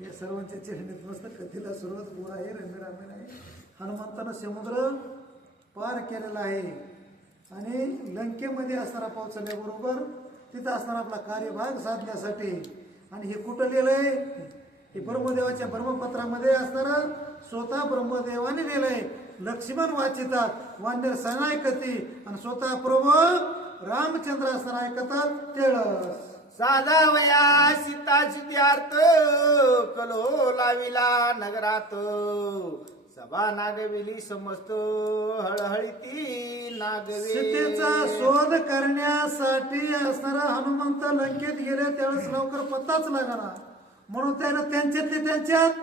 या सर्वांच्या चरणी मस्त कथेला सुरुवात गोड आहे, रम्यराम्य आहे. हनुमंतानं समुद्र पार केलेला आहे आणि लंकेमध्ये असणारा पाऊस चालल्याबरोबर तिथं असणारा आपला कार्यभाग साधण्यासाठी. आणि हे कुठं लिहिलंय? हे ब्रह्मदेवाच्या ब्रह्मपत्रामध्ये असणारं स्वतः ब्रह्मदेवाने लिहिलंय. लक्ष्मण वाचितात, वानर सण ऐकती आणि स्वतः प्रभू रामचंद्र असणार ऐकतात. तेळस साधा वया सीता चित्यार्थ कलो लाविला नगरात सभा नागविली समस्त हळहळीती नागवे. सीतेचा शोध करण्यासाठी असणारा हनुमंत लंकेत गेले त्यावेळेस लवकर पत्ताच लागला. म्हणून त्यानं त्यांच्यातले त्यांच्यात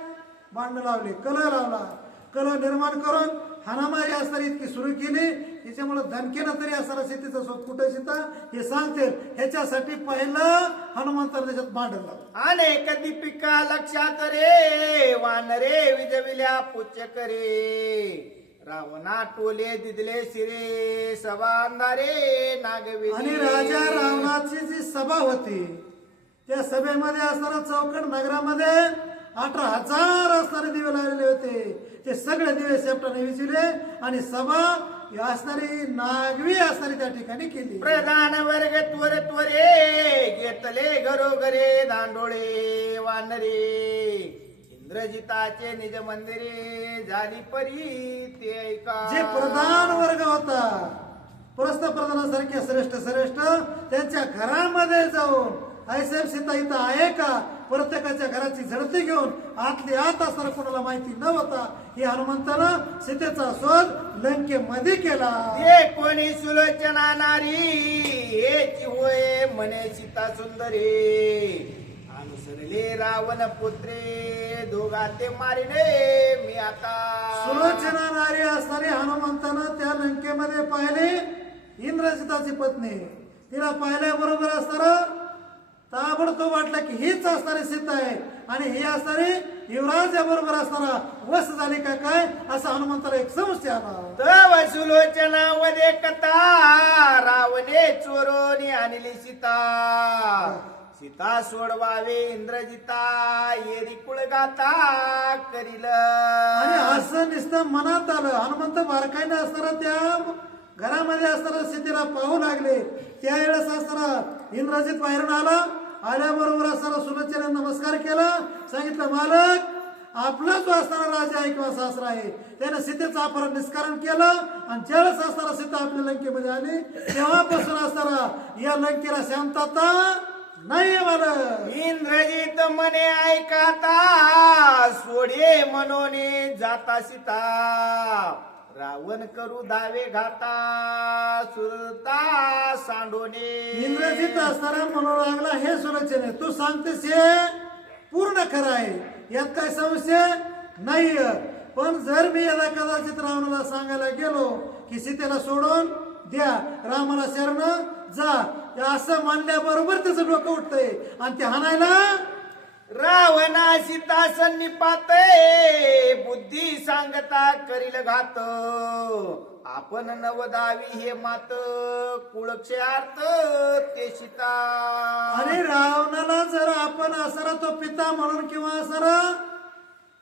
भांडण लावले, कलह लावला. कलह निर्माण करून हाणामारी असणारी इतकी सुरू केली. त्याच्यामुळे धनकेनं तरी असणारा सीतेचा शोध कुठे सीता हे सांगतील ह्याच्यासाठी पहिलं हनुमंताला त्याच्यात भांडण लावलं. अनेक दीपिका लक्षात रे वानरे विजविल्या पुच्य करे रावणा टोले दिदले सिरे सभा अंधारे नागवे. आणि राजा रावणाची जी सभा होती त्या सभेमध्ये असणारा चौकट नगरामध्ये 18,000 असणारे दिवे लावलेले होते. ते सगळे दिवे शेपटाने विचले आणि सभा असणारी नागवी असणारी त्या ठिकाणी केली. प्रधान वर्ग त्वर त्वरे घेतले घरोघरे दांडोळे वानरे इंद्रजिताचे निज मंदिरे झाली परी ते ऐका. जे प्रधान वर्ग होता प्रस्थप्रधानासारखे श्रेष्ठ श्रेष्ठ त्यांच्या घरामध्ये जाऊन आईसाहेब सीता इथं आहे का प्रत्येकाच्या घराची झडती घेऊन आतली आत असताना कोणाला माहिती न होता ही हनुमंतानं सीतेचा शोध लंकेमध्ये केला. ते कोणी सुलोचना नारी हेची होय म्हणे सीता सुंदरे अनुसरले रावण पुत्रे दोघा ते मारिले मी आता. सुलोचना नारी असणारी हनुमंतानं त्या लंकेमध्ये पाहिले. इंद्रजिताची पत्नी तिला पाहिल्याबरोबर असणारा ताबडतोब वाटलं की हीच असणारी सीता आहे आणि ही असणारी युवराज बरोबर असणारा वस झाली का काय असं हनुमंताला एक संशय आला. तव सुलोचना वदे कथा रावणे चोरोनी आणली सीता सीता सोडवावे इंद्रजिता येरी कुळगाता करील. आणि असं नुसतं मनात आलं. हनुमंत बारकाईने असणारा त्या घरामध्ये असणारा सीतेला पाहू लागले. त्यावेळेस असणारा इंद्रजित बाहेरून आल्याबरोबर असणारा सुलोचना नमस्कार केला. सांगितलं मालक आपला जो असणारा राजा आहे किंवा सासरा आहे त्याने सीतेचं अपहरण निष्कारण केलं आणि ज्यावेळेस असणारा सीता आपल्या लंकेमध्ये आली तेव्हापासून असणारा या लंकेला शांतता नाही मालक. इंद्रजित मने ऐकाता सोडे मनोने जाता सीता रावण करू दावे घाता सुरता सांडोने. इंद्रजित असणारा म्हणू लागला हे सुलोचने तू सांगतेस हे पूर्ण खरं आहे यात काय समस्या नाही. पण जर मी याला कदाचित रावणाला सांगायला गेलो की सीतेला सोडून द्या रामाला शरण जा असं मानल्याबरोबर त्याचं डोकं उठतंय आणि ते हाणायला रावणा सीता सन्निपात बुद्धी सांगता करील घात आपण नवदावी हे मात कुळक्षार्थ ते सीता. आणि रावणाला जर आपण असणारा तो पिता म्हणून किंवा असणारा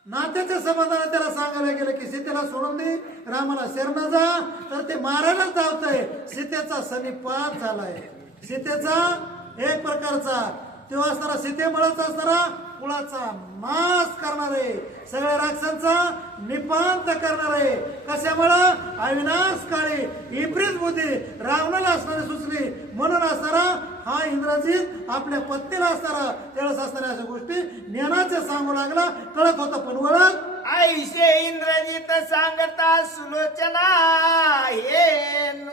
नात्याच्या संबंधाने त्याला सांगायला गेलं की सीतेला सोडून दे रामाला शरण जा तर ते मारायलाच धावतंय. सीतेचा सन्निपात झालाय. सीतेचा एक प्रकारचा तो असणारा सीतेमुळेच असणारा कुळाचा नाश करणारे सगळ्या राक्षसांचा निपांत करणारे कशामुळं अविनाश काळी विपरीत बुद्धी रावणाला असणारी सुचली म्हणून असणारा हा इंद्रजित आपल्या पत्नीला असणारा त्यावेळेस असणाऱ्या अशा गोष्टी ज्ञानाचे सांगू लागला. कळत होता पण वळत आईशे इंद्रजित सांगता सुलोचना हे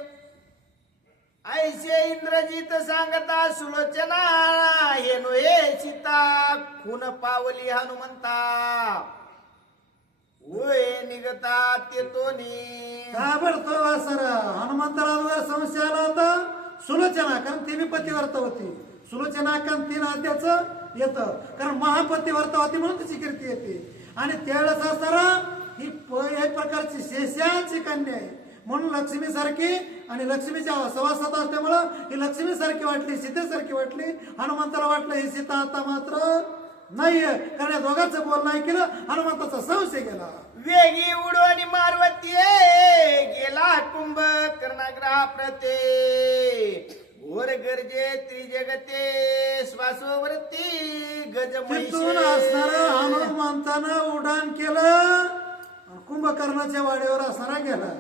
ऐसे इंद्रजित सांगता सुलोचना हे नोहे सीता खून पावली हनुमंता होय निघता ते तोनी. ताबडतोब असणारा हनुमंतरावर संशय आला होता. सुलोचना कारण ती पतिव्रता होती. सुलोचना कारण ती नात्याचं येतं कारण महापतिव्रता होती म्हणून तिची कीर्ती येते. आणि त्यावेळेस असणारा ही एक प्रकारची शेषाची कन्या आहे म्हणून लक्ष्मी सारखी आणि लक्ष्मीच्या सवासात असल्यामुळं ही लक्ष्मी सारखी वाटली सीतेसारखी वाटली. हनुमंताला वाटलं ही सीता आता मात्र नाहीये, कारण या दोघांचं बोलणं ऐकलं हनुमंताचा संशय गेला. वेगी उडवणी मारवती गेला कुंभकर्णाग्रहा प्रते घोर गर्जे त्रिजगते श्वासोवरती तिथून असणार हनुमंतानं उड्डाण केलं आणि कुंभकर्णाच्या वाड्यावर असणारा गेला.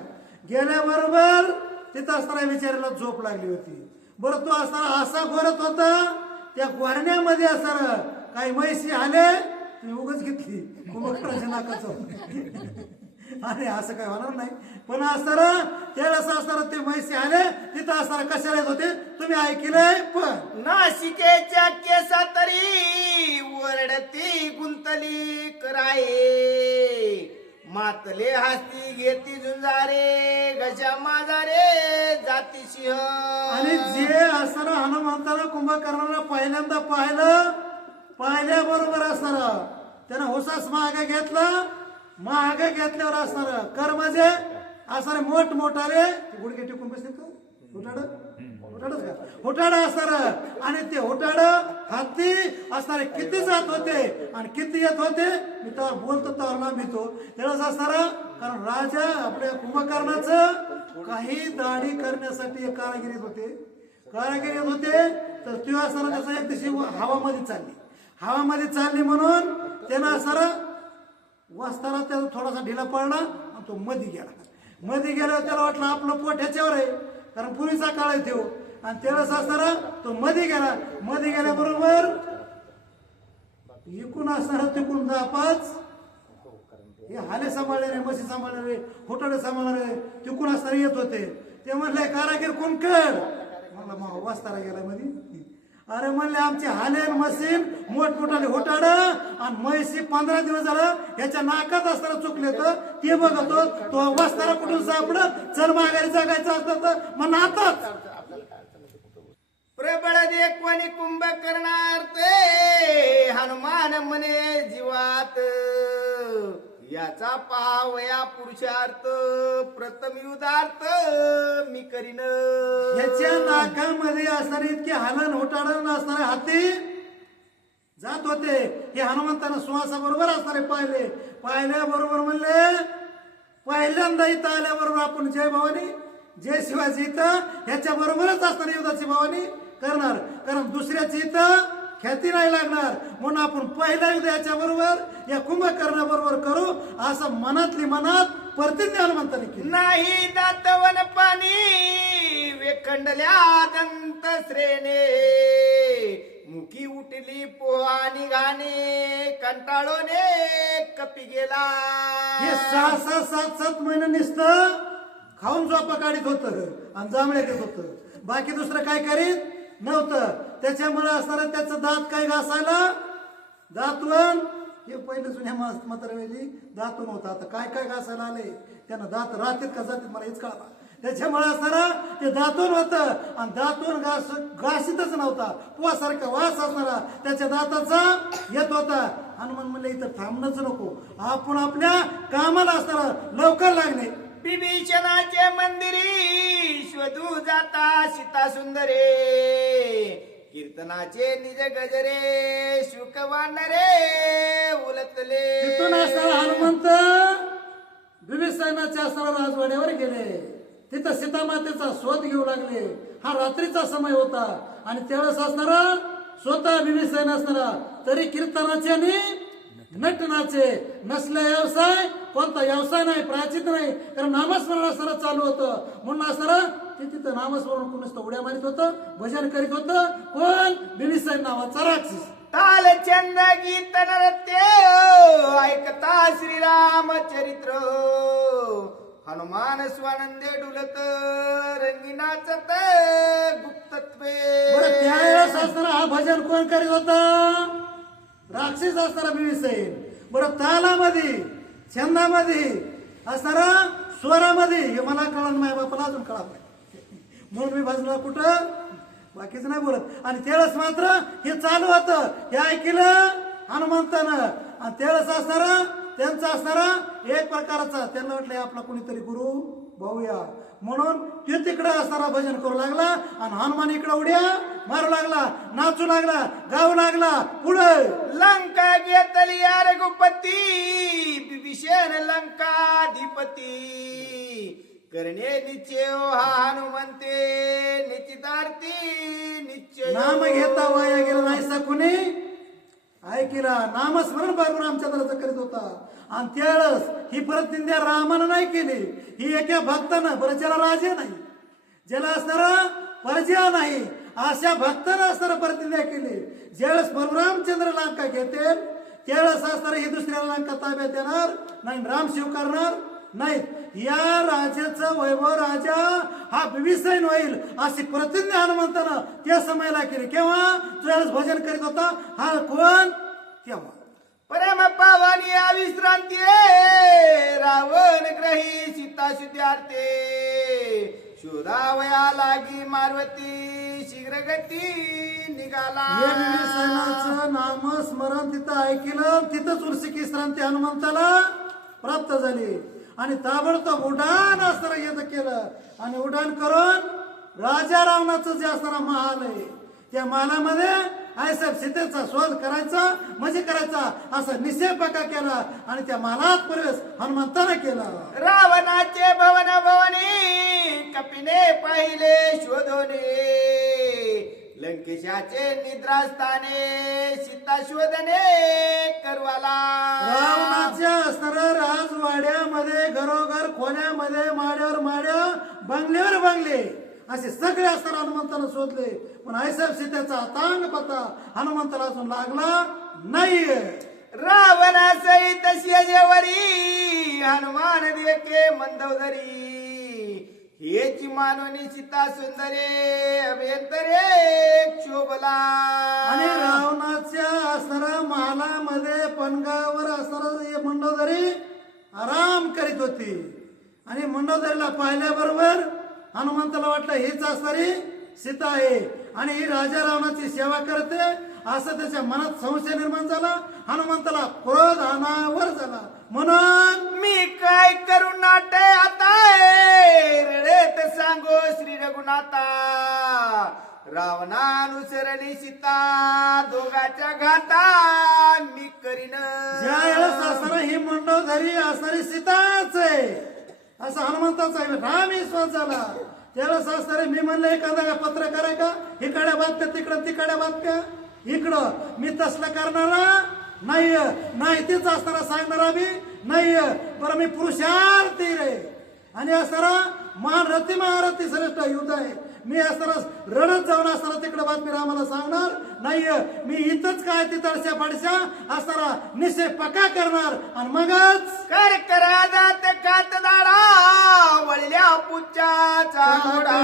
गेल्याबरोबर तिथं असणाऱ्या विचाराला झोप लागली होती. बरं तो असणारा असा घोरत होता, त्या गोरण्यामध्ये असणार काही म्हैशी आले, तुम्ही उगाच घेतली कुंभकर्णाच्या नाकाचं आणि असं काय होणार नाही. पण असणार त्यावेळेस असणार ते म्हैशी आले, तिथं असणार कशाला येत होते तुम्ही ऐकलंय. पण नाशिकेच्या केसा तरी वरडती गुंतली कराये मातले हस्ती घेती झुंजारे गजा माजारे जाती सिंह. आणि जे असणार हनुमंताला कुंभकर्णाला पहिल्यांदा पाहिल्याबरोबर असणार त्यानं हुसास महाग घेतला. महाग घेतल्यावर असणार कर म्हणजे असणार मोठमोठाले गुडघे टिकून बसले का होटाड असणार आणि ते होटाड हत्ती असणारे किती जात होते आणि किती येत होते. मी तर बोलतो तर लांबितो त्यावेळेस असणार, कारण राजा आपल्या कुंभकर्णाचं काही दाढी करण्यासाठी एक कारागिरीत होते. तर ते असणार त्याचा एक दिवशी हवामध्ये चालली म्हणून त्यानं असणार वाचताना त्याचा थोडासा ढिला पडला आणि तो मध्ये गेल्यावर त्याला वाटलं आपलं पोट ह्याच्यावर आहे, कारण पूर्वीचा काळ आहे तो. आणि त्यावेळेस असणारा तो मध्ये गेल्याबरोबर इकून असणारा तिकून 10-5 हे हाले सांभाळणारे, म्हशी सांभाळणारे, होटाडे सांभाळणारे तिकून असणारे येत होते. ते म्हणले कारागीर कोण कळ म्हणलं वाचताना गेला मध्ये. अरे म्हणले आमचे हालेन मशीन मोठमोठाले होटाड आणि म्हैसी 15 दिवस झालं ह्याच्या नाकात असताना चुकले तर ते बघतो तो वाचताना कुठून सापडत चल माघारी जगायचं असतं तर मग आताच प्रबळ देखवणी कुंभकर्णार्थे हनुमान म्हणे जीवात याचा पावया पुरुषार्थ प्रथम युद्धार्थ मी करीन. याच्या नाकामध्ये असणारे इतके हलन होटाडन असणारे हाती जात होते. हे हनुमंतानं सुहासाबरोबर असणारे पाहिल्याबरोबर म्हणले पहिल्यांदा इथं आल्याबरोबर आपण जय भवानी जय शिवाजी इथं ह्याच्या बरोबरच असणारी युद्धाची भवानी करणार, कारण दुसऱ्याची इथं ख्याती नाही लागणार म्हणून आपण पहिला युद्ध याच्या बरोबर या कुंभकर्णाबरोबर करू असं मनात प्रतिज्ञा हनुमंताने केली. नाही दातवन पाणी वेखंडल्या दंत श्रेणे मुखी उठली पोहानी घाणे कंटाळोने कपी गेला. हे 6-7 महिने नुसतं खाऊन झोपा काढीत होत आणि जांभळे देत होत, बाकी दुसरं काय करीत नव्हतं. त्याच्यामुळे असणार त्याचं दात काय घासायला दातवन हे पहिले जुन्या म्हाताऱ्यावेळी दातून होता. आता काय घासायला आले त्यानं दात राहतात का जातात मला हेच कळा. त्याच्यामुळे असणारा ते दातून होतं आणि दातून घासीतच नव्हता, पुवासारखा वास असणारा त्याच्या दाताचा येत होता. हनुमान म्हणले इथं थांबणंच नको, आपण आपल्या कामाला असणारा लवकर लागणे. विभीषणाचे मंदिरी शोधू जाता सीता सुंदरे कीर्तनाचे निज गजरे शुक वानरे उलटले. तिथून असणारा हनुमंत विभीषणाच्या असणाऱ्या राजवाड्यावर गेले. तिथं सीतामातेचा शोध घेऊ लागले. हा रात्रीचा समय होता आणि त्यावेळेस असणारा स्वतः विभीषण असणारा तरी कीर्तनाचे आणि नटनाचे नसले व्यवसाय कोणता व्यवसाय नाही, प्राचित नाही, कारण नामस्मरण असणारा चालू होतं म्हणून असणारा ते तिथं नामस्मरण कोण उड्या मारित होतं, भजन करीत होतं. कोण? विभीषण नावाचा राक्षस. ताल चंद गीत नृत्य ऐकता श्रीराम चरित्र हनुमान स्वानंदे डुलत रंगी नाचत गुप्तत्वे. बरं त्यावेळेस असणारा हा भजन कोण करीत होता? राक्षस असणारा विभीषण. बरं तालामध्ये छंदामध्ये असणारा स्वरामध्ये हे मला कळलं माझ्या बापाला अजून कळा म्हणून मी भजला कुठं बाकीच नाही बोलत. आणि त्यावेळेस मात्र हे चालू होतं, हे ऐकलं हनुमंतानं. आणि त्यावेळेस असणारा त्यांचा असणारा एक प्रकारचा त्यांना वाटलं आपला कोणीतरी गुरु भाऊया म्हणून ते तिकडे असणारा भजन करू लागला आणि हनुमान इकडे उड्या मारू लागला, नाचू लागला, गाऊ लागला. पुढे लंका घेतली रघुपती विभीषण लंकाधिपती करणे निश्चय हा हनुमंते निश्चितार्थी निश्चय. नाम घेता वाया गेला नाही सकुनी ऐकिला. नामस्मरण बाबू रामचंद्राचं करीत होता आणि त्यावेळेस ही प्रतिज्ञा रामानं नाही केली, ही एका भक्तानं. बरं ज्याला राजे नाही, ज्याला असणारा परजय नाही, अशा भक्तानं असणारा प्रतिज्ञा केली. ज्यावेळेस परशुरामचंद्र लंका घेतील त्यावेळेस असणारा ही दुसऱ्या लंका ताब्यात येणार नाही, राम शिव करणार नाहीत. या राजाचं वैभव राजा हा विभीषण होईल अशी प्रतिज्ञा हनुमंतानं त्या समयाला केली. केव्हा ज्यावेळेस भजन करीत होता हा कोण तेव्हा. परम पावनी अविश्रांती रावण ग्रही सीता शुद्धार्थे शोधावया लागी मार्वती शीघ्र गती निघाला. हे विभीषणाचं नामस्मरण तिथं ऐकलं, तिथंच उर्सिकी श्रांती हनुमंताला प्राप्त झाली आणि ताबडतोब उड्डाण असताना येत केलं आणि उड्डाण करून राजा रावणाचं जे असणारा महाल आहे त्या महालामध्ये आईसाहेब सीतेचा शोध करायचा म्हणजे करायचा असा निश्चय पक्का केला आणि त्या महालात प्रवेश हनुमंताने केला. रावणाचे भवन भवनी कपिने पाहिले शोधोने लंकेशाचे निद्रास्थाने सीता शोधने करवाला. रावणाच्या असणाऱ्या राजवाड्यामध्ये घरोघर खोल्यामध्ये माड्यावर माड्या बंगल्यावर बंगले असे सगळे असताना हनुमंतानं शोधले पण आईसाहेब सीतेचा तांग पत्ता हनुमंताला अजून लागला नाहीये. रावणा सहित शेजेवरी हनुमान देखे मंदोदरी हेची मानवनी सीता सुंदरे अभ्यंतरे शोभला. आणि रावणाच्या असणाऱ्या महालामध्ये पणगावर असणारा मंडोदरी आराम करीत होती आणि मंडोदरीला पाहिल्याबरोबर हनुमंताला वाटलं हीच असणारी सीता आहे आणि ही राजा रावणाची सेवा करते असं त्याच्या मनात संशय निर्माण झाला. हनुमंताला क्रोध अनावर झाला. म्हणून मी काय करू नाटे आता रडेत सांगो श्री रघुनाथा रावणानुसरणी सीता दोघाच्या घाता मी करीन. ज्या वेळेस असणारा ही मंडोदरी असणारी सीताच आहे असं हनुमंताचा राम विश्वास झाला. त्यावेळेस असणारे मी म्हणलं एखादा पत्रकार आहे का इकडे बातम्या तिकडं तिकडे बातम्या इकडं मी तसलं करणारा नाही, नाही तीच असणारा सांगणारा मी नाही. बरं मी पुरुषार्थी रे आणि असणारा महारथी महारथी श्रेष्ठ युद्ध आहे. मी असताना रडत जाऊन असताना तिकडे बातमी रामाला सांगणार नाही. मी इथंच काय तिथं पडशा असताना निश्चय पक्का करणार आणि मगच कर करा जात कात दाडा वळल्या पुच्चाचा घोडा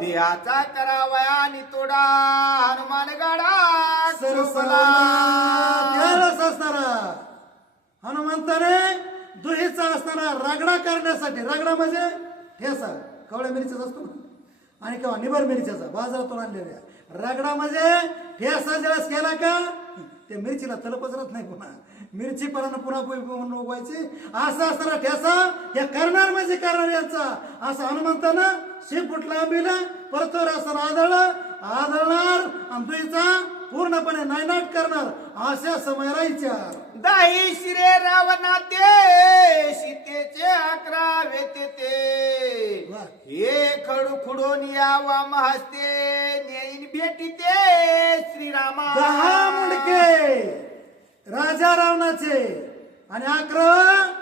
देहाचा करावया नितोडा हनुमान गाडा सरसला त्यालाच असणारा हनुमंताने दुहीचा असणारा रगडा करण्यासाठी. रगडा म्हणजे ठेसा कवळ्या मिरच्याचा असतो ना आणि किंवा निबर मिरच्याचा बाजारातून आणलेल्या. रगडा म्हणजे ठेसा ज्यावेळेस केला का ते मिरचीला तलपच राहत नाही पुन्हा मिरची परानं पुन्हा उगवायची असं असताना ठेसा हे करणार म्हणजे करणार यांचा असं हनुमंतानं शिव फुटला बिला परतोर असं आदळणार आणि दुईचा पूर्णपणे नायनाट करणार अशा समयाला विचार. दाही शिरे रावणाते सीतेचे 11 वेते हे खडू खुडून यावा हस्ते नेईन भेटीते श्रीरामा. 10 मुंडके राजा रावणाचे आणि 11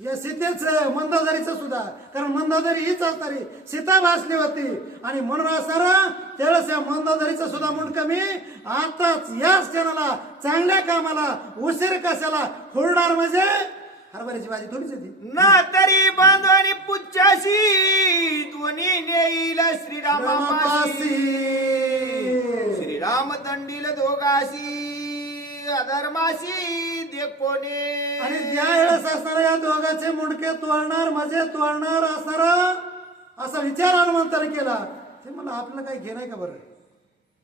या सीतेच मंदोदरीचं सुद्धा कारण मंदोदरी हीच असणारी सीता भासली होती आणि म्हणून असणारा त्यावेळेस या मंदोदरीचं सुद्धा मुंडकं मी आताच याच क्षणाला चांगल्या कामाला उशीर कशाला फोडणार म्हणजे हरभऱ्याची भाजी थोडीच येते ना तरी बांधवानी पुच्छाशी दोन्ही नेईल श्रीरामापाशी श्रीराम दंडील दोघाशी अधर्माशी देखोने. आणि त्यावेळेस असणारा या दोघांचे मुंडके तोडणार म्हणजे तोडणार असणारा असा विचार हनुमंताने केला. ते मला आपलं काही घेणं का बरं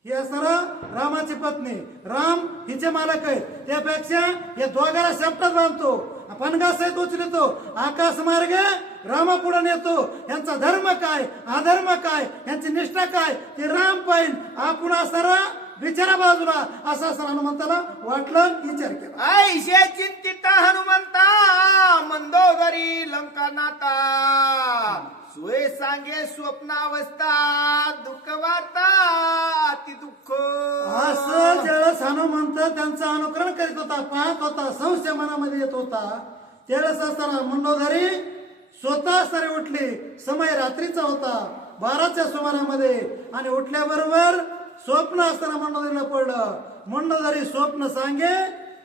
ही असणारा रामाची पत्नी राम हिचे मालक आहेत त्यापेक्षा या दोघांना शेपटात बांधतो पणगा सहित उचलतो आकाश मार्ग रामापुढे नेतो. यांचा धर्म काय, अधर्म काय, यांची निष्ठा काय ते राम पाहिन. आपण असणारा विचारा बाजूला असं असं हनुमंताला वाटलं, विचार केला. ऐशे चिंतित हनुमंता मंदोदरी लंका नाता. सोय सांगे स्वप्नावस्था दुःख वार्ता अति दुःख. असं ज्यावेळेस हनुमंत त्यांचं अनुकरण करीत होता, पाहत होता, संशय मनामध्ये येत होता, त्यावेळेस असताना मंडोदरी स्वतः सारे उठली. समय रात्रीचा होता 12च्या सुमारामध्ये. आणि उठल्याबरोबर स्वप्न असताना मंडोदरीला पडलं. मंडोदरी स्वप्न सांगे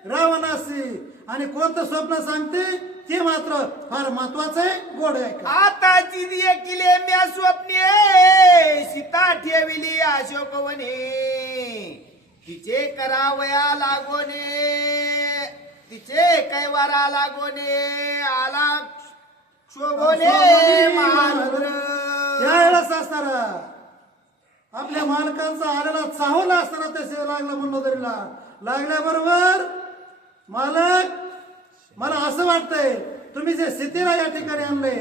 रावणासी. आणि कोणतं स्वप्न सांगते ते मात्र फार महत्वाचं आहे, गोड आहे. आता चिदिये किले म्या स्वप्ने सीता ठेविली अशोकवने. तिचे करावया लागोने तिचे कैवारा लागोने आला शोभोने महारुद्र. त्यावेळेस असणारा आपल्या मालकांचा आलेला चाहूला असताना तसे लागला मंडोदरीला. लागल्याबरोबर मालक मला असं वाटतंय तुम्ही जे सीतेला या ठिकाणी आणले,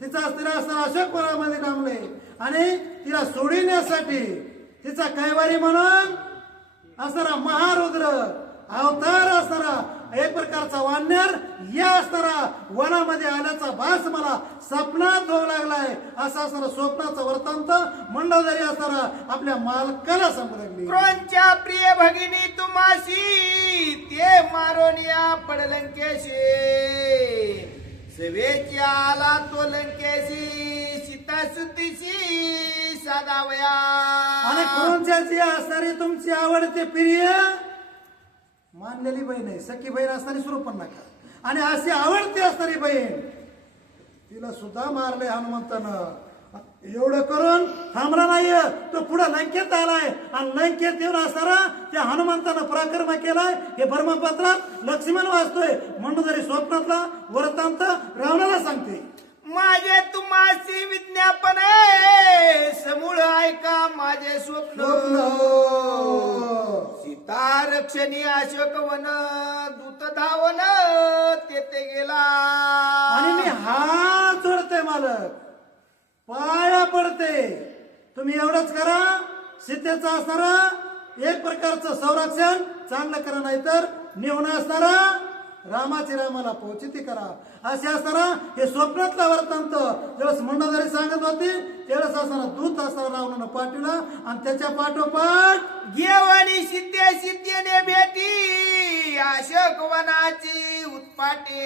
तिचा तिला असताना अशोक वनामध्ये डांबले आणि तिला सोडविण्यासाठी तिचा कैवारी म्हणून असणारा महारुद्र अवतार असणारा एक प्रकारचा वानर या असणारा वनामध्ये आल्याचा भास मला स्वप्नात होऊ लागलाय. असा असणारा स्वप्नाचा वृत्तांत मंडोदरी असणारा आपल्या मालकाला सांगू लागली. क्रोंच्या प्रिय भगिनी तुम्हाशी ते मारोनिया पडलंकेशी. सवेची आला तो लंकेशी सीता सुतीशी साधावया. आणि क्रोंच्याची असणारी तुमची आवडते प्रिय मानलेली बहीण आहे, सखी बहीण असणारी स्वरूप नका. आणि अशी आवडती असणारी बहीण तिला सुद्धा मारले हनुमंतानं. एवढं करून थांबला नाहीये तो पुढे लंकेत आलाय. आणि लंकेत येऊन असणारा त्या हनुमंतानं पराक्रम केलाय हे ब्रह्मपत्रात लक्ष्मण वाचतोय. मंडोदरी स्वप्नातला वृत्तांत रावणाला सांगते. माझे तुम्हासी विज्ञापन आहे समूळ ऐका माझे स्वप्न. सीता रक्षणी अशोक वन दूत धावन तेथे गेला. आणि मी हात जोडते मालक, पाया पडते, तुम्ही एवढंच करा. सीतेचा असणारा एक प्रकारचं संरक्षण चांगलं करा, नाहीतर निवण असणारा रामाची रामाला पोचिती करा. असे असताना हे स्वप्नातला वृत्तांत ज्यावेळेस मंडोदरी सांगत होती त्यावेळेस असताना दूत असताना रावणानं पाठवला. आणि त्याच्या पाठोपाठ घेवणी सिद्धे सिद्धेने भेटी अशोक वनाची उत्पाटे.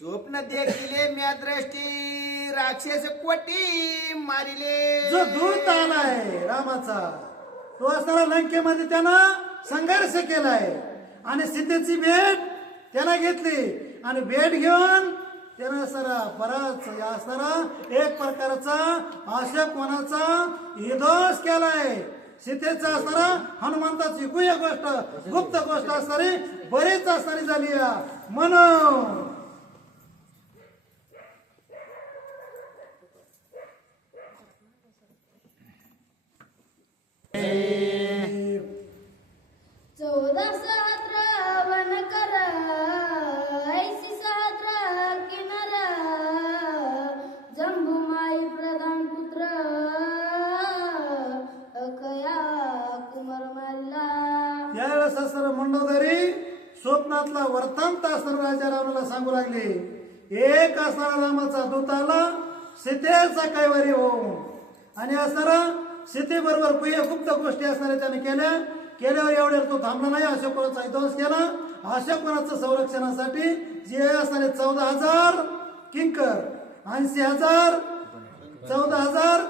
स्वप्न देखिले म्या दृष्टी राक्षस कोटी मारिले. जो दूत आलाय रामाचा तो असताना लंकेमध्ये त्यानं संघर्ष केलाय. आणि सीतेची भेट त्यानं घेतली. आणि भेट घेऊन त्यानं असणारा बराच असणारा एक प्रकारचा अशोक वनाचा विध्वंस केलाय. सीतेचा असणारा हनुमंताची गुह्य गोष्ट गुप्त गोष्ट असणारी बरीच असणारी झाली म्हणून चौदा सहस्र वन कर ऐसी सहस्र किनर जंबुमाई प्रधान पुत्र अकया कुमार मारिला. यावेळेस असणारा मंडोदरी स्वप्नातला वृत्तांत असणारा राजा रावणाला सांगू लागले. एक असणारा रामाचा दूत आला सीतेचा कैवारी होऊन. आणि असणारा सीतेबरोबर गुह्य गुप्त गोष्टी असणाऱ्या त्याने केल्यावर एवढे तो थांबला नाही. अशोकवनाचा विध्वंस केला. अशोकवनाचं संरक्षणासाठी जे असणारे 14,000 किंकर, 80,000 14,000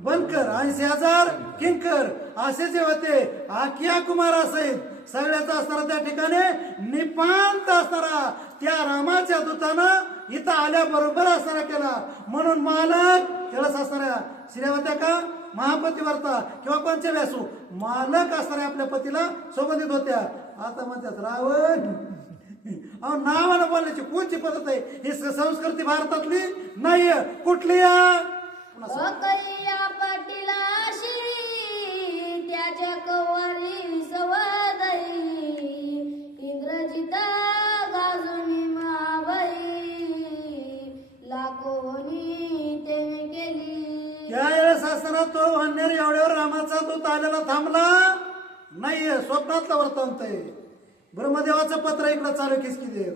बनकर, 80,000 किंकर असे जे होते आकिया कुमार असेल सगळ्याचा असणारा त्या ठिकाणी निपांत असणारा त्या रामाच्या दूतानं इथं आल्याबरोबर असणारा केला. म्हणून मालक त्यालाच असणाऱ्या श्रीवत्या का महापतिवर्ता किंवा कोणत्या व्यासू मालक असणाऱ्या आपल्या पतीला सोबतीत होत्या. आता म्हणतात रावण अहो नावानं बोलण्याची कोणची पद्धत आहे? ही संस्कृती भारतातली नाहीये. कुठली अकया पाटीलाशी त्याच्या कवारी सवादई इंग्रजीत गाजून आलेला थांबला नाहीये, स्वप्नातलं वर्तवत आहे. ब्रह्मदेवाचं पत्र इकडं चालू खिसकीदेव.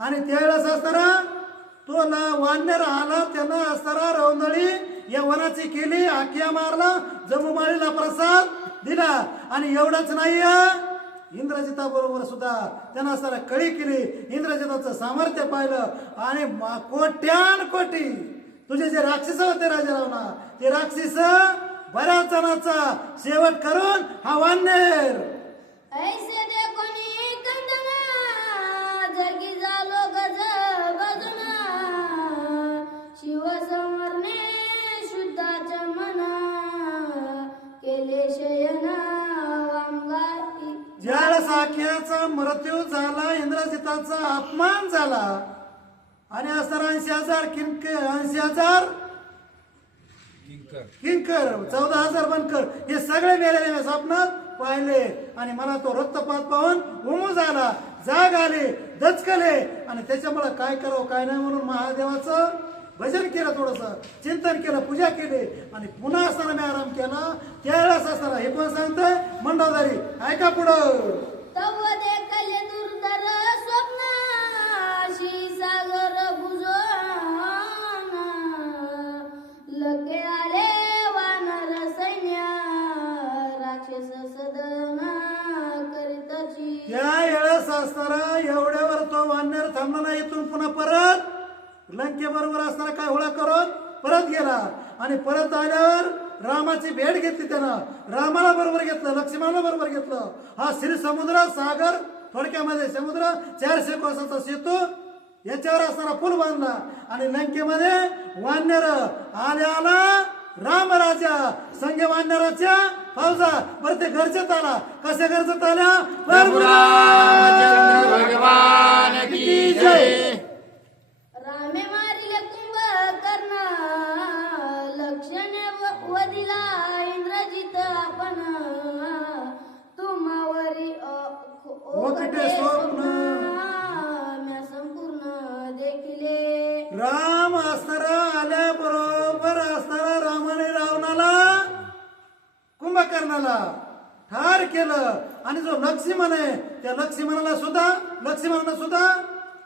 आणि त्यावेळेस असताना तो ना वानर आला, त्यानं असताना रवंदळी या वनाची केली, आख्या मारला, जमूमाळीला प्रसाद दिला. आणि एवढंच नाही, इंद्रजिता बरोबर सुद्धा त्यानं असताना कळी केली, इंद्रजिताचं सामर्थ्य पाहिलं. आणि कोट्यान कोटी तुझे जे राक्षस होते राजा रावणा, ते राक्षस बऱ्याच जणांचा शेवट करून हा वानर ऐसे देखोनी कंदना जगी झालो गज गजुना शिव समरणे शुद्धाच्या मना केले शयना वामगाई. ज्यावेळेस आख्याचा मृत्यू झाला, इंद्रजिताचा अपमान झाला आणि असताना 80,000 80,000 किंकर 14,000 बनकर हे सगळे मेलेले मी स्वप्नात पाहिले. आणि मला तो रक्तपात पाहून उमू झाला, जाग आली, दचकले. आणि त्याच्यामुळे काय करावं काय नाही म्हणून महादेवाचं भजन केलं, थोडंसं चिंतन केलं, पूजा केली. आणि पुन्हा असताना मी आराम केला. त्यावेळेस असताना हे कोण सांगतंय? मंडोदरी. ऐका पुढं. तव देखले दुर्धर स्वप्नाशी सागर भुजोना लके आले वानर सैन्य राक्षस सदना करीतची. त्या वेळेस असताना एवढ्यावर तो वानर थांबला नाही. इथून पुन्हा परत लंकेबरोबर असताना काय होळा करून परत गेला. आणि परत आल्यावर रामाची भेट घेतली त्यानं. रामाला बरोबर घेतलं, लक्ष्मणाला बरोबर घेतलं. हा श्री समुद्र सागर, थोडक्यामध्ये समुद्र 400 कोसाचा सेतू, याच्यावर असताना पूल बांधला. आणि लंकेमध्ये वानर आला राम राजा संघ वानराच्या फौजा. बरं ते गरजेत आला, कशा गरजेत आल्या? भगवान की जय. रामे मारिले कुंभकर्ण लक्षणे वदिला इंद्रजित आपण तुम्हावरी ओकटे स्वप्न म्या संपूर्ण देखिले. राम असणारा आल्या बरोबर असणारा रामाने रावणाला कुंभकर्णाला ठार केलं. आणि जो लक्ष्मण आहे त्या लक्ष्मणानं सुद्धा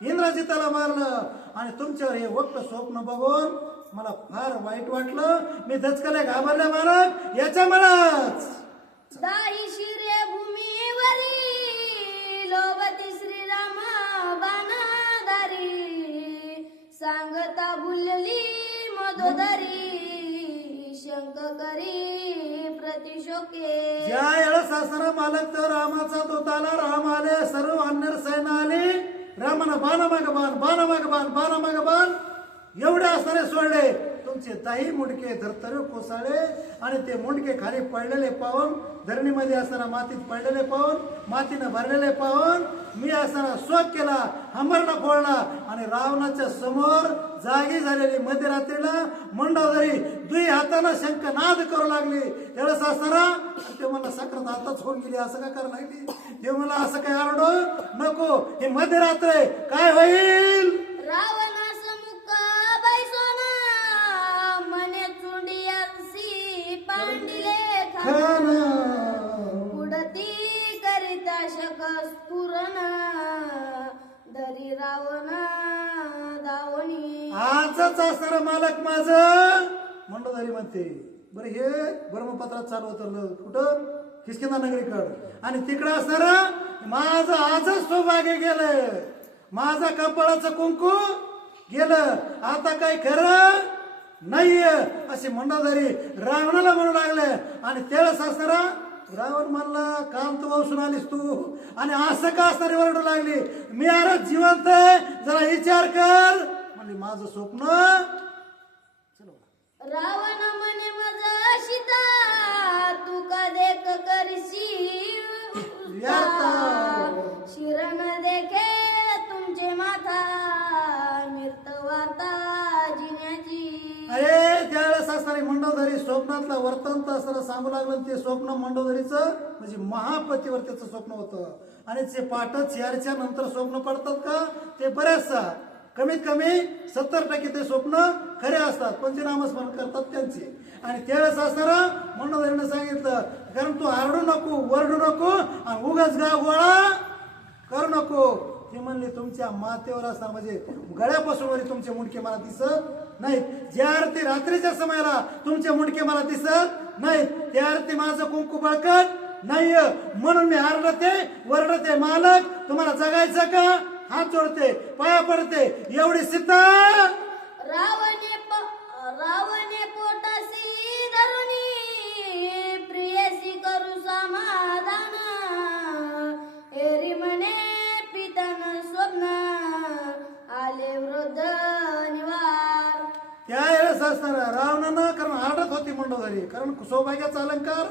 इंद्रजिताला मारलं. आणि तुमच्यावर हे वक्त स्वप्न बघून मला फार वाईट वाटलं. मी दचकले, घाबरले महाराज. याच्यामुळेच दाही शिरे भूमीवरी लोभती श्रीराम बाणाधारी सांगता भुलली मधोदरी शंक करी प्रतिशोके. ज्या वेळेस असणारा मालक तर रामाचा दूत आला, राम आले, सर्व वानर सेना आली. रामानं बाणामाग बाण एवढे असणारे सोडले. तुमचे दाही मुंडके धरतरे कोसळले. आणि ते मुंडके खाली पडलेले पाहून, धरणीमध्ये असताना मातीत पडलेले पाहून, मातीनं भरलेले पाहून मी असताना शोक केला, हंबरडा फोडला. आणि रावणाच्या समोर जागी झालेली मध्यरात्रीला मंडोदरी दुई हाताला शंखनाद करू लागली. त्यावेळेस असताना ते मला साखरात हातच होऊन गेली. असं काय करायला लागली? ते मला असं काय आरडो नको, हे मध्यरात्र आहे, काय होईल? रावणास मुख बैसोना मने चुंडियांसी पांडिले खान उडती करिता शक स्फुरण दरी रावणा दावणी. आजच असणारा मालक माझं मंडोदरी म्हणते. बरं हे ब्रह्मपत्रात चालू होतं कुठं? किष्किंधा नगरीकडं. आणि तिकडं असणारा माझं आजच सौभाग्य गेलं, माझा कपाळाचं कुंकू गेलं. आता काय खरं नाहीये असे मंडोदरी रावणाला म्हणू लागले. आणि त्यावेळेस असणारा रावण म्हणला, काम तू वसून आलीस तू, आणि असं का असणारी ओरडू लागली, मी अरे जिवंत आहे, जरा विचार कर. म्हणजे माझं स्वप्न. रावण म्हणे मज सीता तू कदेक करशी शिरण देखे तुमचे माथा मृत वार्ता जिन्याची. अरे त्यावेळेस असणारी मंडोदरी स्वप्नातला वर्तंत असताना सांगू लागलं. ते स्वप्न मंडोदरीचं म्हणजे महापतिवर्तेचं स्वप्न होतं. आणि ते पाठच 4च्या नंतर स्वप्न पडतात का? ते बऱ्याचसा कमीत कमी 70% ते स्वप्न खरे असतात, पंचनामस्मरण करतात त्यांचे. आणि त्यावेळेस असणारा मंडोदरीनं सांगितलं कारण तू आरडू नको वरडू नको आणि उगाच गाव गोळा करू नको. ती म्हणली तुमच्या मातेवर असणार म्हणजे गळ्यापासून वरी तुमचे मुंडके मला दिसत नाहीत. ज्या अर्थी रात्रीच्या समयाला तुमचे मुंडके मला दिसत नाहीत त्या अर्थी माझं कुंकू बळकट नाही म्हणून मी आरडते वरडते. मालक तुम्हाला जगायचं का? हात जोडते पाया पडते. एवढी सीता रावणे पोटासी धरुणी प्रियसी करू समाधान एरी म्हणे पितान स्वप्न आले वृद्ध निवार. त्यावेळेस असताना रावणानं कारण आरडत होती मंडोदरी कारण सौभाग्याचा अलंकार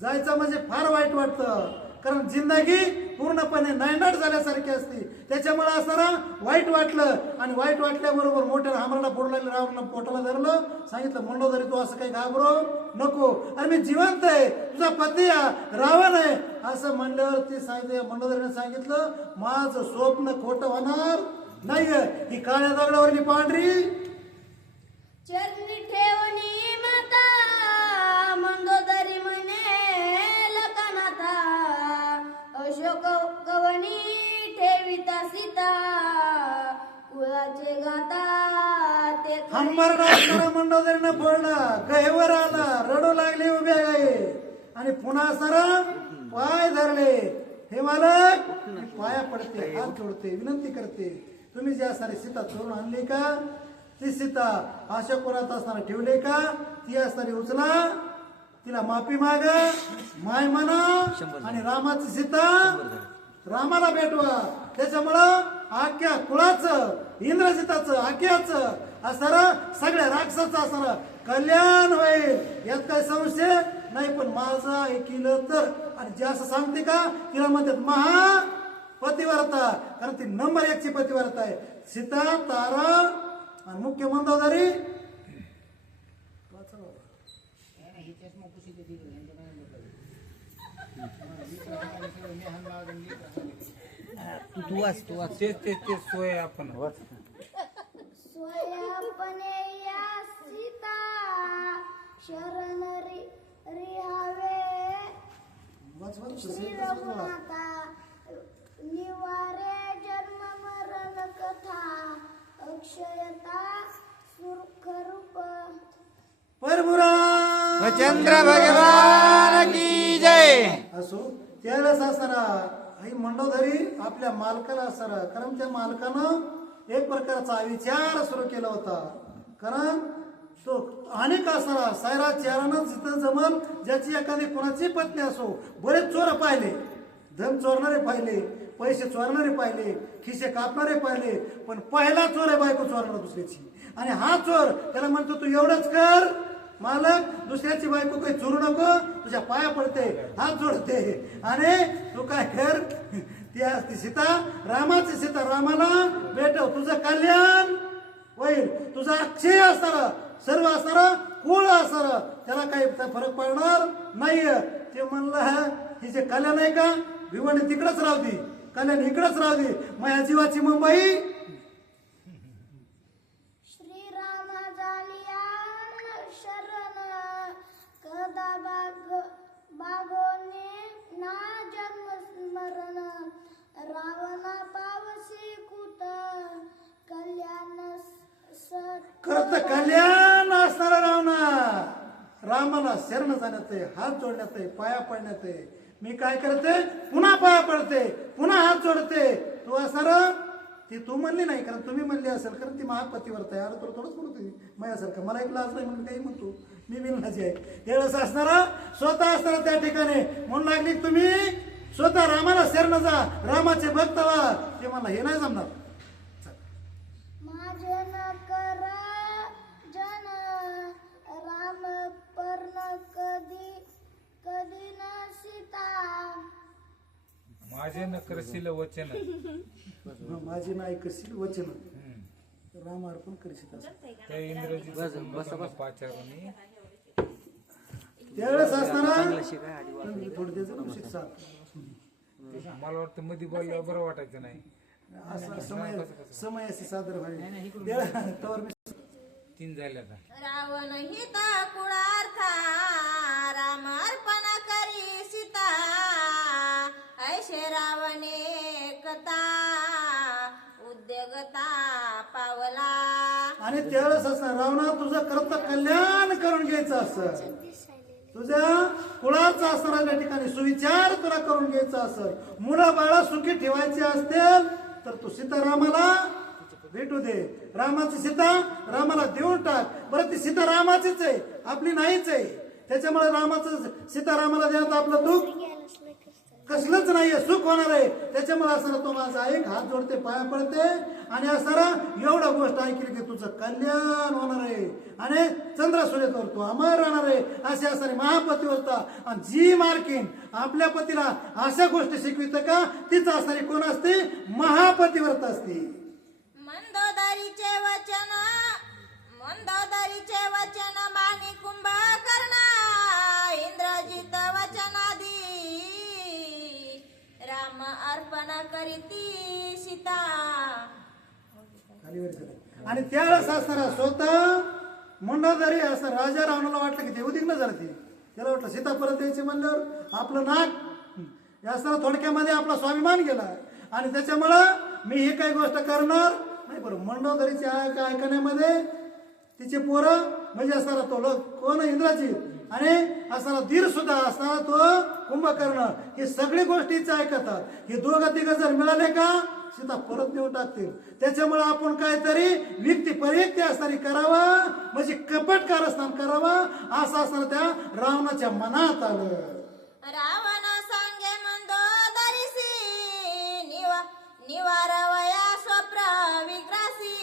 जायचं म्हणजे फार वाईट वाटतं कारण जिंदगी पूर्णपणे नायनाट झाल्यासारखी असते. त्याच्यामुळे असताना वाईट वाटलं आणि वाईट वाटल्याबरोबर मोठ्या हामराला फोड लागले. रावणानं पोटाला धरलं सांगितलं मंडोदरी तू असं काही घाबरो नको अरे मी जिवंत आहे तुझा पती रावण आहे असं म्हणल्यावर ती सांगितलं मंडोदरीने सांगितलं माझं स्वप्न खोटं होणार नाहीये. ही काळ्या दगडावरली पांढरी चरणी ठेवणी माता मंदोदरी म्हणे लखनाथा अशोक गवणी ठेविता सीता कुळाचे गाता ते हंबरडा मंडोदरीनं फोडला गहेवर आला रडू लागले उभे आहे आणि पुन्हा सरा पाय धरले. हे मालक मी पाया पडते हात जोडते विनंती करते तुम्ही जी असणारी सीता चोरून आणली का ती सीता अशोकपुरात असताना ठेवली का ती असणारी उचला तिला माफी माग माय म्हणा आणि रामाची सीता रामाला भेटवा. त्याच्यामुळं आख्या कुळाचं इंद्रजिताचं आख्याचं असणार सगळ्या राक्षसाचं असणार कल्याण होईल यात काही संशय नाही. पण माझा ऐकिलं तर आणि जे असं सांगते का तिला म्हणतात महापतिव्रता कारण ती नंबर 1 ची पतिव्रता आहे. सीता तारा आणि मुख्य मंदोदरी तू वाच तेच सोय आपण स्वयंपणे या सीता शरण रिहावे श्री रघुनाथा निवारे जन्म मरण कथा अक्षयता सुख रूप परमुरा चंद्र भगवान की जय. असो त्यावेळेस असताना ही मंडोदरी आपल्या मालकाला असताना कारण त्या मालकानं एक प्रकारचा विचार सुरू केला होता कारण तो अनेक असणारा सायरा चारानं जिथं जमल ज्याची एखादी कोणाची पत्नी असो बरेच चोर पाहिले धन चोरणारे पाहिले पैसे चोरणारे पाहिले खिसे कापणारे पाहिले पण पहिला चोर आहे बायको चोरणार दुसऱ्याची. आणि हा चोर त्याला म्हणतो तू एवढंच कर मालक दुसऱ्याची बायको काही चोरू नको तुझ्या पाया पडते हात जोडते आणि तू काय कर ती सीता रामाची सीता रामाला भेटव तुझं कल्याण होईल. तुझा अक्षय असणार सर्व असणार कुळ असणार त्याला काही फरक पडणार नाहीये. ते म्हणलं हिचे कल्याण आहे का भिवंडी तिकडच राहू दे कल्याण इकडच राहू दे माझ्या जीवाची मुंबई श्रीराम जालिया शरण कदा बागोने ना जन्म स्मरण रावणा पावसी कुत कल्याण करत कल्याण असणारा रावणा रामाला शरण जाण्यात आहे हात जोडण्यात आहे पाया पडण्यात आहे. मी काय करते पुन्हा पाया पडते पुन्हा हात जोडते. तू असणार ती तू म्हणली नाही कारण तुम्ही म्हणली असेल कारण ती महापतिव्रता आहे. अरे तुला थोडंच म्हणतो माझ्यासारखं मला एक लाज नाही म्हणून काही म्हणतो मी बिनलाजी आहे. त्यावेळेस असणारा स्वतः असणारा त्या ठिकाणी म्हणून लागली तुम्ही स्वतः रामाला शरण जा रामाचे भक्त व्हा. ते मला हे नाही जमणार. माझे न कर जन राम पर्ण कधी कधी न सीता माझे न करशील वचन माझी नाही करशील वचन राम अर्पण करशील असं त्या इंग्रजी पाचाराने त्यावेळेस असताना थोडं त्याचं ना शिक्षा मला वाटतं मध्ये बोलल्यावर बरं वाटायचं नाही. असं समयाशी सादर व्हावे. 3 झाले आता. रावण हिता कुळा कथा राम अर्पण करी सीता ऐशे रावणे कथा उद्योगता पावला. आणि त्यावेळेस असं रावणा तुझं कर्त कल्याण करून घ्यायचं असं, तुझ्या कुळाचा असणारा त्या ठिकाणी सुविचार तुला करून घ्यायचा असेल, मुलं बाळा सुखी ठेवायचे असतील तर तू सीतारामाला भेटू दे. रामाची सीता रामाला देऊन टाक. बरं ती सीता रामाचीच आहे, आपली नाहीच आहे. त्याच्यामुळे रामाचं सीतारामाला देण्यात आपलं दुःख कसलंच नाहीये, सुख होणार आहे. त्याच्यामुळे असं तो माझा ऐक, हात जोडते, पाया पडते आणि असं एवढं गोष्ट ऐकली की तुझं कल्याण होणार आहे आणि चंद्र सूर्यवर तू अमर राहणार आहे असे असणारी महापतिव्रता. आणि जी मार्किन आपल्या पतीला अशा गोष्टी शिकवित का तीच असणारी कोण असते? महापतिव्रता असते. मंदोदरीचे वचन मानी कुंभकर्ण इंद्रजित वचनादी राम अर्पण करीती सीता. आणि त्यावेळेस असणारा स्वतः मंडोदरी असं राजा रावणाला वाटलं की ते उद्विग्न झालं. ते त्याला वाटलं सीता परत द्यायची म्हणल्यावर आपलं नाक या असताना थोडक्यामध्ये आपला स्वाभिमान गेला आणि त्याच्यामुळं मी ही काही गोष्ट करणार नाही. बरं मंडोदरीच्या ऐकण्यामध्ये तिचे पोरं म्हणजे असणारा तो कोण इंद्रजित आणि असणारा धीर सुद्धा असणारा तो कुंभकर्ण हे सगळी गोष्टीच ऐकतात. हे दोघं तिघं जर मिळाले का सीता परत नेऊन टाकतील. त्याच्यामुळे आपण काहीतरी व्यक्ती परिव्यक्ती असणारी करावा म्हणजे कपट कारस्थान करावा असं असणार त्या रावणाच्या मनात आलं. रावण सांगे मंदोदरीसी निवारवया स्वप्र विग्रासी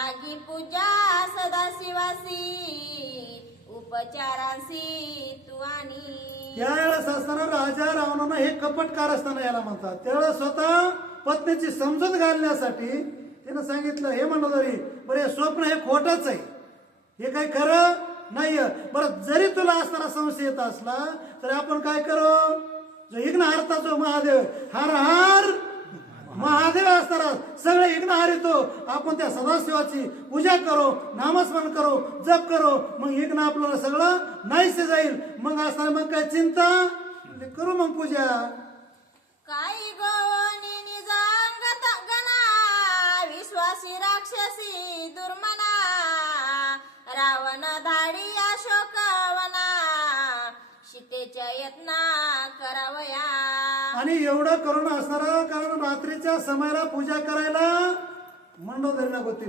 आगी पूजा सदाशिवासी उपचारांसी तू आणि. त्यावेळेस असताना राजा रावणानं हे कपट कारस्थान याला म्हणतात. त्यावेळेस स्वतः पत्नीची समजूत घालण्यासाठी त्यानं सांगितलं हे मंडोदरी बरं हे स्वप्न हे खोटच आहे, हे काही खरं नाहीये. बरं जरी तुला असणारा संशय येत असला तर आपण काय करू, जो यज्ञहर्ता जो महादेव हर हर महादेव असताना सगळे यज्ञहार येतो. आपण त्या सदाशिवाची पूजा करो, नामस्मरण करो, जप करो, मग यज्ञ आपल्याला सगळं नाहीसे जाईल. मग असताना मग काय चिंता करू मग पूजा. काही गोवनी निजांगत गणा विश्वासी राक्षसी दुर्मना रावण धाडी अशोक वना सीतेच्या यत्ना करावया. आणि एवढं करून असणारा कारण रात्रीच्या समयाला पूजा करायला मंडोदरीला होती.